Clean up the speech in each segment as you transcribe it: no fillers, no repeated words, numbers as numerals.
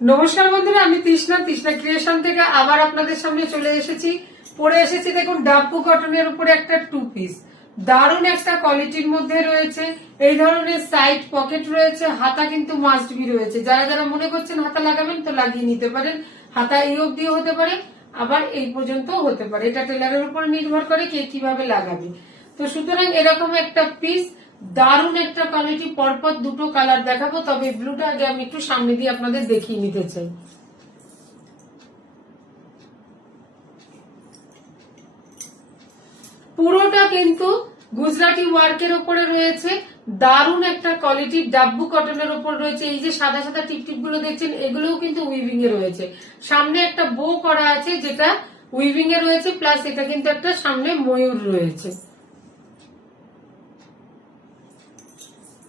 নমস্কার বন্ধুরা, আমি তৃষ্ণা ক্রিয়েশন থেকে আবার আপনাদের সামনে চলে এসেছি। পরে এসেছি দেখুন ডাব্বু কটনের উপরে একটা টু পিস, দারুণ একটা কোয়ালিটির মধ্যে রয়েছে। এই ধরনের সাইড পকেট রয়েছে, হাতা কিন্তু মাস্ট বি রয়েছে। যারা যারা মনে করছেন হাতা লাগাবেন তো লাগিয়ে নিতে পারেন। হাতা এই অবধিও হতে পারে, আবার এই পর্যন্ত হতে পারে। এটা টেলারের উপর নির্ভর করে কে কিভাবে লাগাবে। তো সুতরাং এরকম একটা পিস, দারুণ একটা কোয়ালিটি। পরপর দুটো কালার দেখাবো, তবে ব্লুটা আগে আমি একটু সামনে দিয়ে আপনাদের দেখিয়ে নিতে চাই। পুরোটা কিন্তু গুজরাটি ওয়ার্কের উপরে রয়েছে, দারুণ একটা কোয়ালিটি। ডাব্বু কটনের উপর রয়েছে। এই যে সাদা সাদা টিপ গুলো দেখছেন, এগুলোও কিন্তু উইভিং এ রয়েছে। সামনে একটা বো করা আছে, যেটা উইভিং এ রয়েছে, প্লাস এটা কিন্তু একটা সামনে ময়ূর রয়েছে।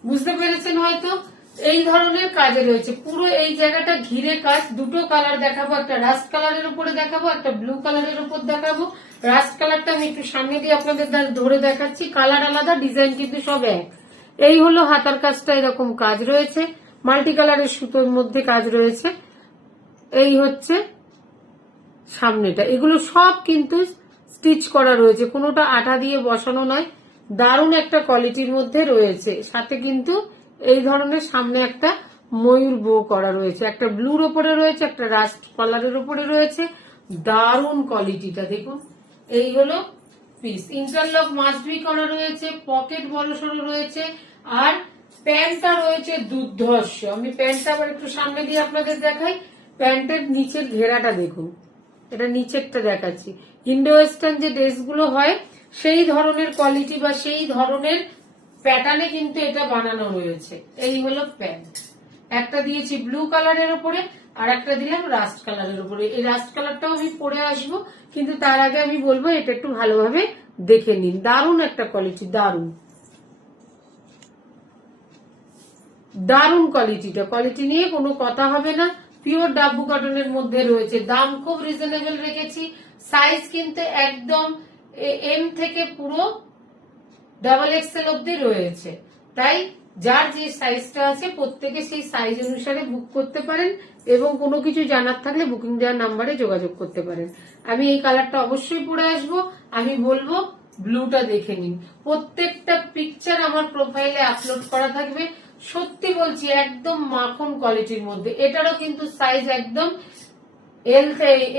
বুঝতে পেরেছেন হয়তো। এই ধরনের কাজে রয়েছে, পুরো এই জায়গাটা ঘিরে কাজ। দুটো কালার দেখাবো, একটা রাস্ট কালারের উপরে দেখাবো, একটা ব্লু কালারের উপর দেখাবো। রাস্ট কালারটা আমি একটু সামনে দিয়ে আপনাদের ধরে দেখাচ্ছি। কালার আলাদা, ডিজাইন কিন্তু সব এক। এই হলো হাতার কাজটা, এরকম কাজ রয়েছে। মাল্টি কালারের সুতোর মধ্যে কাজ রয়েছে। এই হচ্ছে সামনেটা। এগুলো সব কিন্তু স্টিচ করা রয়েছে, কোনোটা আঠা দিয়ে বসানো নয়। দারুণ একটা কোয়ালিটির মধ্যে রয়েছে। সাথে কিন্তু এই ধরনের সামনে একটা ময়ূর বো করা রয়েছে, একটা ব্লুর ওপরে রয়েছে, একটা রাস্ট কালারের ওপরে রয়েছে। দারুণ কোয়ালিটিটা দেখুন। এই হলো পিস। ইন্টারলক মাস্ট বি করা রয়েছে, পকেট বড়সড় রয়েছে, আর প্যান্টটা রয়েছে দুর্ধর্ষ। আমি প্যান্টটা আবার একটু সামনে দিয়ে আপনাদের দেখাই। প্যান্টের নিচের ঘেরাটা দেখুন, এটা নিচেরটা দেখাচ্ছি। ইন্ডো ওয়েস্টার্ন যে ড্রেসগুলো হয় সেই ধরনের কোয়ালিটি বা সেই ধরনের প্যাটার্নে কিন্তু এটা বানানো রয়েছে। এই হলো প্যান্ট। একটা দিয়েছি ব্লু কালারের উপরে, আর একটা দিলাম রাস্ট কালারের উপরে। এই রাস্ট কালারটাও আমি পরে আসবো, কিন্তু তার আগে আমি বলবো এটা একটু ভালোভাবে দেখে নিন। দারুণ একটা কোয়ালিটি, দারুণ দারুণ কোয়ালিটিটা। কোয়ালিটি নিয়ে কোনো কথা হবে না। পিওর ডাব্বু কটনের মধ্যে রয়েছে। দাম খুব রিজনেবল রেখেছি। সাইজ কিন্তু একদম এম থেকে পুরো ডাবল এক্সেল অব্দি রয়েছে। তাই যার যে সাইজটা আছে প্রত্যেকে সেই সাইজ অনুসারে বুক করতে পারেন, এবং কোনো কিছু জানার থাকলে বুকিং দেওয়ার নাম্বারে যোগাযোগ করতে পারেন। আমি এই কালারটা অবশ্যই পরে আসবো। আমি বলবো ব্লুটা দেখে নিন। প্রত্যেকটা পিকচার আমার প্রোফাইলে আপলোড করা থাকবে। সত্যি বলছি, একদম মাখন কোয়ালিটির মধ্যে। এটারও কিন্তু সাইজ একদম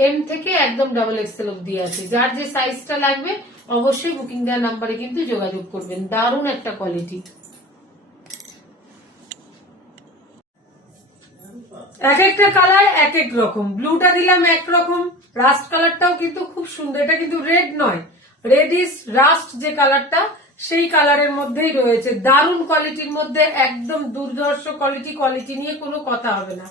এম থেকে একদম ডাবল এক্সেল অব্দি আছে। যার যে সাইজটা লাগবে অবশ্যই বুকিং দেওয়ার নাম্বারে কিন্তু যোগাযোগ করবেন। দারুণ একটা কোয়ালিটি। এক একটা কালার এক এক রকম। ব্লুটা দিলাম একরকম, রাস্ট কালারটাও কিন্তু খুব সুন্দর। এটা কিন্তু রেড নয়, রেডিশ রাস্ট যে কালারটা, সেই কালারের মধ্যেই রয়েছে। দারুণ কোয়ালিটির মধ্যে, একদম দুর্ধর্ষ কোয়ালিটি। কোয়ালিটি নিয়ে কোনো কথা হবে না।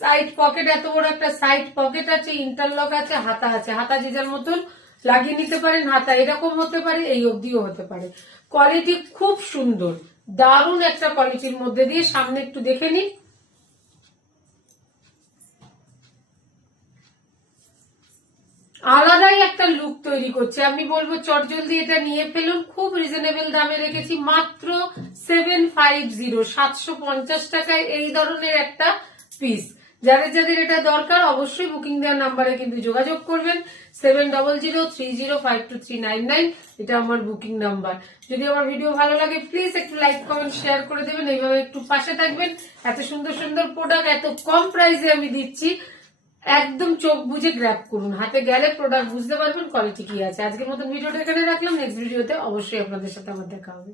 সাইড পকেট, এত বড় একটা সাইড পকেট আছে, ইন্টারলক আছে, হাতা আছে। হাতা যে যার মতন লাগিয়ে নিতে পারেন। হাতা এরকম হতে পারে, এই অবধিও হতে পারে। কোয়ালিটি খুব সুন্দর, দারুণ একটা কোয়ালিটির মধ্যে দিয়ে। সামনে একটু দেখে নিন। আলাদাই একটা লুক তৈরি করছে। আমি বলবো চটজলদি এটা নিয়ে ফেলুন। খুব রিজনেবল দামে রেখেছি, মাত্র 750, 750 টাকায় এই ধরনের একটা পিস। যাদের যাদের এটা দরকার অবশ্যই বুকিং দেওয়ার নাম্বারে কিন্তু যোগাযোগ করবেন। 7003052399, এটা আমার বুকিং নাম্বার। যদি আমার ভিডিও ভালো লাগে প্লিজ একটু লাইক কমেন্ট শেয়ার করে দেবেন। এইভাবে একটু পাশে থাকবেন। এত সুন্দর সুন্দর প্রোডাক্ট এত কম প্রাইসে আমি দিচ্ছি, একদম চোখ বুঝে গ্র্যাব করুন। হাতে গেলে প্রোডাক্ট বুঝতে পারবেন কোয়ালিটি কি আছে। আজকের মতন ভিডিওটা এখানে রাখলাম। নেক্সট ভিডিওতে অবশ্যই আপনাদের সাথে আমার দেখা হবে।